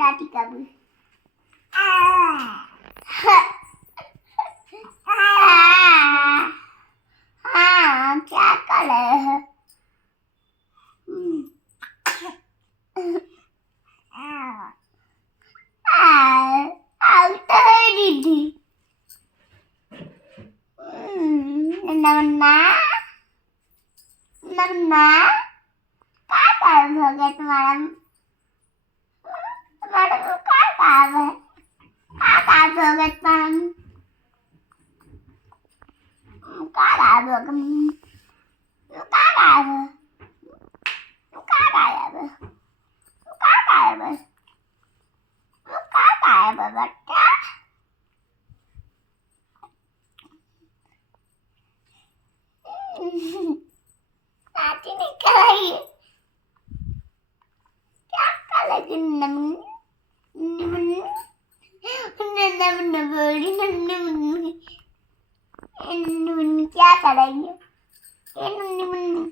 टाटी कब हाँ क्या कर रहे हैं दीदी नन्ना नन्ना क्या काम हो गया तुम्हारा तुम्हारा क्या काम है क्या काम हो गया तुम्हारा क्या काम हो गया क्या काम है क्या काम है क्या काम है क्या काम है बच्चा नाची नहीं कराई क्या करेगी नमन नमन नमन बोली नमन नमन क्या करेगी नमन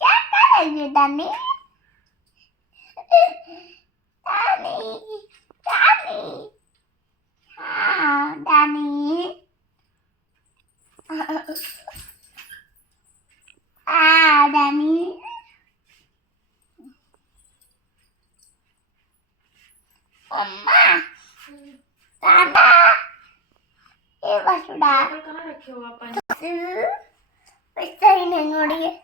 क्या करेगी दानी दानी दानी हाँ दानी दानी अम्मा दादा ये बसुड़ा पैसा ही नहीं हो रही है